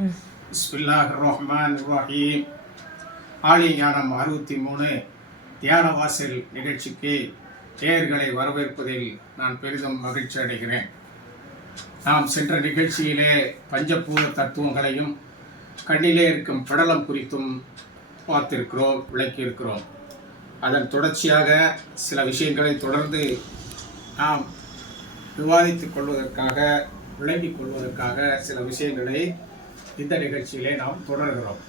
பிஸ்மில்லாஹ் ரஹ்மான் ரஹீம் ஆலி ஞானம் அறுபத்தி மூணு தியான வாசல் நிகழ்ச்சிக்கு தேர்களை வரவேற்பதில் நான் பெரிதும் மகிழ்ச்சி அடைகிறேன். நாம் சென்ற நிகழ்ச்சியிலே பஞ்சபூத தத்துவங்களையும் கண்ணிலே இருக்கும் படலம் குறித்தும் பார்த்திருக்கிறோம் விளக்கியிருக்கிறோம். அதன் தொடர்ச்சியாக சில விஷயங்களை தொடர்ந்து நாம் விவாதித்துக் கொள்வதற்காக விளங்கிக் கொள்வதற்காக சில விஷயங்களை இந்த நிகழ்ச்சியிலே நாம் தொடர்கிறோம்.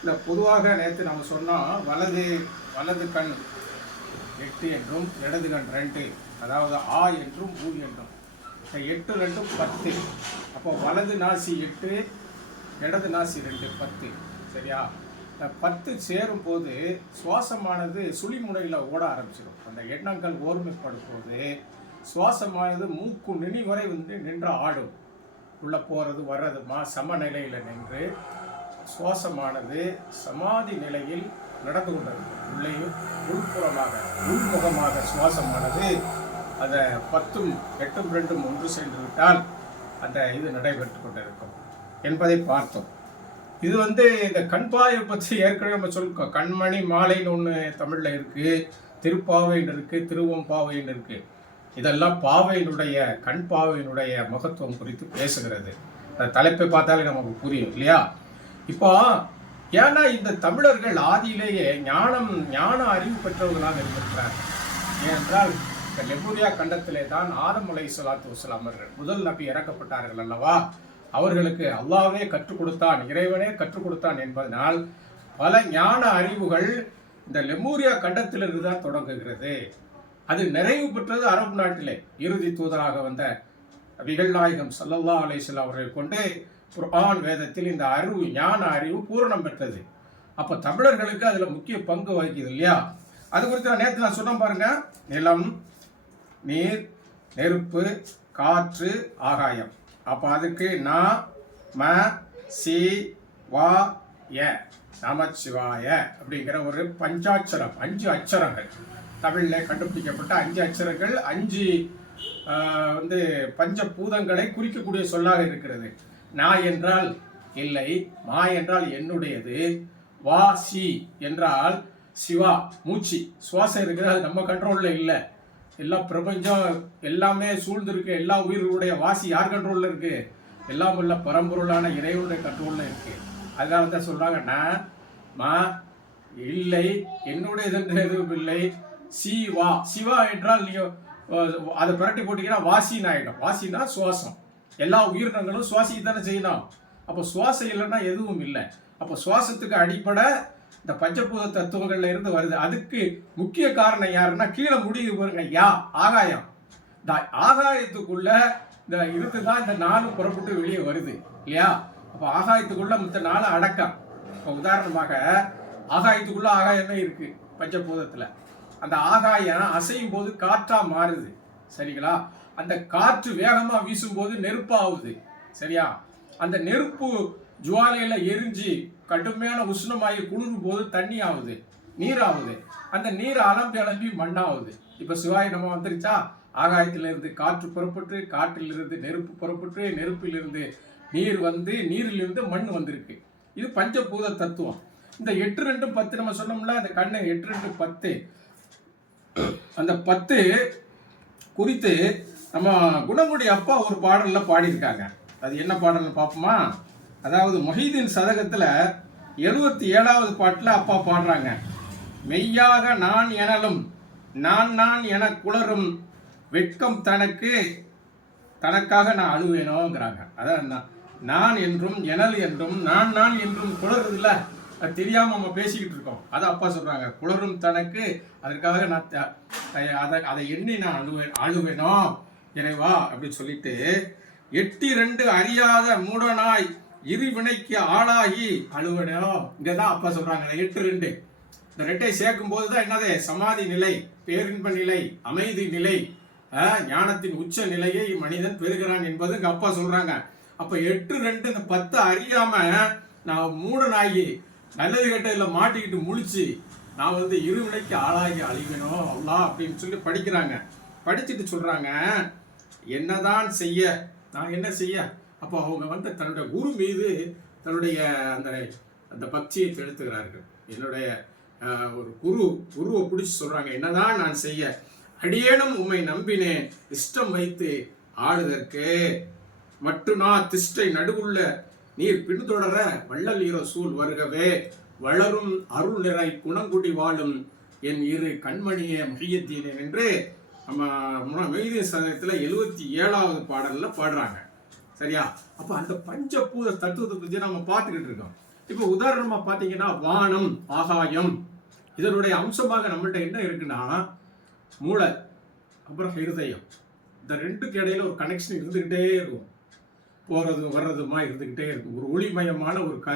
இந்த பொதுவாக நேற்று நம்ம சொன்னோம் வலது வலது கண் எட்டு என்றும் இடது கண் ரெண்டு அதாவது ஆ என்றும் ஊ என்றும். இந்த எட்டு ரெண்டும் பத்து. அப்போ வலது நாசி எட்டு இடது நாசி ரெண்டு பத்து. சரியா? இந்த பத்து சேரும் போது சுவாசமானது சுழிமுனையில் ஓட ஆரம்பிச்சிடும் அந்த எண்ணங்கள் ஓர்மைப்படும் போது சுவாசமானது மூக்கு நுனி வரை வந்து நின்று ஆடும். உள்ளே போகிறது வர்றது மா சமநிலையில் நின்று சுவாசமானது சமாதி நிலையில் நடந்து கொண்டது. உள்ளேயும் உள்புறமாக உள்முகமாக சுவாசமானது. அதை பத்தும் எட்டும் ரெண்டும் ஒன்று சென்று விட்டால் அந்த இது நடைபெற்று கொண்டிருக்கும் என்பதை பார்த்தோம். இது வந்து இந்த கண்பாயை பற்றி ஏற்கனவே நம்ம சொல்லிருக்கோம் கண்மணி மாலைன்னு ஒன்று தமிழில் இருக்குது திருப்பாவைன்னு இருக்குது திருவம்பாவைன்னு இருக்குது இதெல்லாம் பாவையினுடைய கண் பாவையினுடைய மகத்துவம் குறித்து பேசுகிறது. அந்த தலைப்பை பார்த்தாலே நமக்கு புரியும் இல்லையா? இப்போ ஏன்னா இந்த தமிழர்கள் ஆதியிலேயே ஞானம் ஞான அறிவு பெற்றவர்களாக இருந்திருக்கிறார் ஏனென்றால் இந்த லெபூரியா கண்டத்திலே தான் ஆதம் அலை சலாத்து வசலாம் அவர்கள் முதல் நபி இறக்கப்பட்டார்கள் அல்லவா? அவர்களுக்கு அல்லாவே கற்றுக் கொடுத்தான் இறைவனே கற்றுக் கொடுத்தான் என்பதனால் பல ஞான அறிவுகள் இந்த லெமூரியா கண்டத்திலிருந்து தான் தொடங்குகிறது. அது நிறைவு பெற்றது அரபு நாட்டிலே. இறுதி தூதராக வந்த நபிகள் நாயகம் சல்லல்லா அலேசல் அவர்களை கொண்டு குர்ஆன் வேதத்தில் இந்த அறிவு ஞான அறிவு பூரணம் பெற்றது. அப்போ தமிழர்களுக்கு அதில் முக்கிய பங்கு வகிக்குது இல்லையா? அது குறித்து நான் நேற்று நான் சொன்னேன் பாருங்க. நிலம் நீர் நெருப்பு காற்று ஆகாயம். அப்போ அதுக்கு நா ம சி வா ஏ நமச்சிவாய அப்படிங்கிற ஒரு பஞ்சாட்சரம் அஞ்சு அச்சரங்கள். தமிழில் கண்டுபிடிக்கப்பட்ட அஞ்சு அச்சரங்கள் அஞ்சு வந்து பஞ்ச பூதங்களை குறிக்கக்கூடிய சொல்லாக இருக்கிறது. நா என்றால் இல்லை மா என்றால் என்னுடையது வா சி என்றால் சிவா மூச்சு. சுவாசம் இருக்குது அது நம்ம கண்ட்ரோலில் இல்லை. எல்லா பிரபஞ்சம் எல்லாமே சூழ்ந்திருக்கு எல்லா உயிர்களுடைய வாசி யார் கண்ட்ரோலில் இருக்கு? எல்லாம் உள்ள பரம்பொருளான இறைவனுடைய கண்ட்ரோலில் இருக்கு. அதனால தான் சொல்கிறாங்கன்னா மா இல்லை என்னுடையது எதுவும் இல்லை. சிவா. சிவா என்றால் நீங்கள் அதை பிரட்டி போட்டீங்கன்னா வாசின்னு ஆகிடும் வாசினா சுவாசம். எல்லா உயிரினங்களும் சுவாசி தானே செய்யணும். அப்போ சுவாசம் இல்லைன்னா எதுவும் இல்லை. அப்போ சுவாசத்துக்கு அடிப்படை இந்த பஞ்சபூத தத்துவங்கள்ல இருந்து வருது. அதுக்கு முக்கிய காரணம் யாருன்னா கீழே முடியுது பாருங்க யா ஆகாயம். இந்த ஆகாயத்துக்குள்ள இந்த இருந்து தான் இந்த நாலு புறப்பட்டு வெளியே வருது. இல்லையா? அப்போ ஆகாயத்துக்குள்ள மற்ற நாலு அடக்கம். இப்போ உதாரணமாக ஆகாயத்துக்குள்ள ஆகாயமே இருக்கு பஞ்சபூதத்துல. அந்த ஆகாயம் அசையும் போது காற்றா மாறுது. சரிங்களா? அந்த காற்று வேகமா வீசும்போது நெருப்பாகுது சரியா? அந்த நெருப்பு ஜுவாலையில எரிஞ்சு கடுமையான உஷ்ணமாகி குளிரும் போது தண்ணி ஆகுது நீர் ஆகுது அந்த நீர் அலம்பி அலம்பி மண்ணாகுது இப்ப சிவாய் நம்ம வந்துருச்சா? ஆகாயத்திலிருந்து காற்று புறப்பட்டு காற்றிலிருந்து நெருப்பு புறப்பட்டு நெருப்பிலிருந்து நீர் வந்து நீரிலிருந்து மண் வந்திருக்கு. இது பஞ்சபூத தத்துவம். இந்த எட்டு ரெண்டு பத்து நம்ம சொன்னோம்ல அந்த கண்ணு எட்டு ரெண்டு பத்து. அந்த பத்து குறித்து நம்ம குணங்குடி அப்பா ஒரு பாடலில் பாடியிருக்காங்க. அது என்ன பாடல்னு பார்ப்போமா? அதாவது மொஹீதீன் சதகத்தில் எழுபத்தி ஏழாவது பாட்டில் அப்பா பாடுறாங்க. மெய்யாக நான் எனலும் நான் நான் என குளரும் வெட்கம் தனக்கு தனக்காக நான் அழுவேனோங்கிறாங்க. அதான் நான் நான் என்றும் எனல் என்றும் நான் நான் என்றும் குளறுது அது தெரியாம நம்ம பேசிக்கிட்டு இருக்கோம். அதை அப்பா சொல்றாங்க. குளரும் தனக்கு. அதற்காக நான் த- அதை அதை எண்ணி நான் அழுவேன் அழுவேனோ? இறைவா அப்படின்னு சொல்லிட்டு எட்டி ரெண்டு அறியாத மூடனாய் இரு வினைக்கு ஆளாகி அழுவனோ? இங்கதான் அப்பா சொல்றாங்க. எட்டு ரெண்டு. இந்த ரெட்டை சேர்க்கும் போது தான் என்னது? சமாதி நிலை பேரின்ப நிலை அமைதி நிலை ஞானத்தின் உச்ச நிலையை மனிதன் பெறுகிறான் என்பது அப்பா சொல்றாங்க. அப்ப எட்டு ரெண்டு இந்த பத்து அறியாம நான் மூடனாகி நல்லது கெட்டதுல மாட்டிக்கிட்டு முழிச்சு நான் வந்து இருவினைக்கு ஆளாகி அழிக்கணும் அல்லா அப்படின்னு சொல்லி படிக்கிறாங்க. படிச்சுட்டு சொல்கிறாங்க என்னதான் செய்ய நான் என்ன செய்ய? அப்போ அவங்க வந்து தன்னுடைய குரு மீது தன்னுடைய அந்த அந்த பக்தியை செலுத்துகிறார்கள். என்னுடைய ஒரு குரு குருவை பிடிச்சி சொல்கிறாங்க என்னதான் நான் செய்ய அடியேனும் உம்மை நம்பினேன் இஷ்டம் வைத்து ஆளுதற்கு நான் திஷ்டை நடுவுள்ள நீர் பின்தொடர வள்ளல் ஈரோ சூழ் வருகவே வளரும் அருள் நிறை குணங்குடி வாழும் என் இரு கண்மணியை முகியத்தீனே என்று நம்ம மெய்தி சதயத்தில் எழுவத்தி ஏழாவது பாடலில் பாடுறாங்க. சரியா? அப்போ அந்த பஞ்சபூத தத்துவத்தை பற்றி நம்ம பார்த்துக்கிட்டு இருக்கோம். இப்போ உதாரணமாக பார்த்தீங்கன்னா வானம் ஆகாயம் இதனுடைய அம்சமாக நம்மள்கிட்ட என்ன இருக்குன்னா மூளை அப்புறம் ஹிருதயம் இந்த ரெண்டுக்கு இடையில ஒரு கனெக்ஷன் இருந்துக்கிட்டே இருக்கும். போகிறதும் வர்றதுமா இருந்துக்கிட்டே இருக்குது ஒரு ஒளிமயமான ஒரு க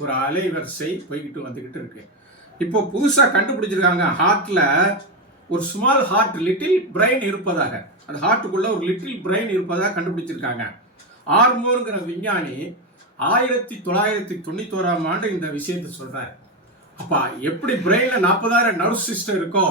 ஒரு அலைவரிசை போய்கிட்டு வந்துக்கிட்டு இருக்கு. இப்போ புதுசாக கண்டுபிடிச்சிருக்காங்க ஹார்ட்டில் ஒரு ஸ்மால் ஹார்ட் லிட்டில் பிரெயின் இருப்பதாக. அந்த ஹார்ட்டுக்குள்ள ஒரு லிட்டில் பிரெயின் இருப்பதாக கண்டுபிடிச்சிருக்காங்க. ஆர்மோருங்கிற விஞ்ஞானி ஆயிரத்தி தொள்ளாயிரத்தி தொண்ணூத்தோராம் ஆண்டு இந்த விஷயத்தை சொல்கிறார் அப்பா எப்படி பிரெயினில் நாற்பதாயிரம் நர்வ் சிஸ்டம் இருக்கோ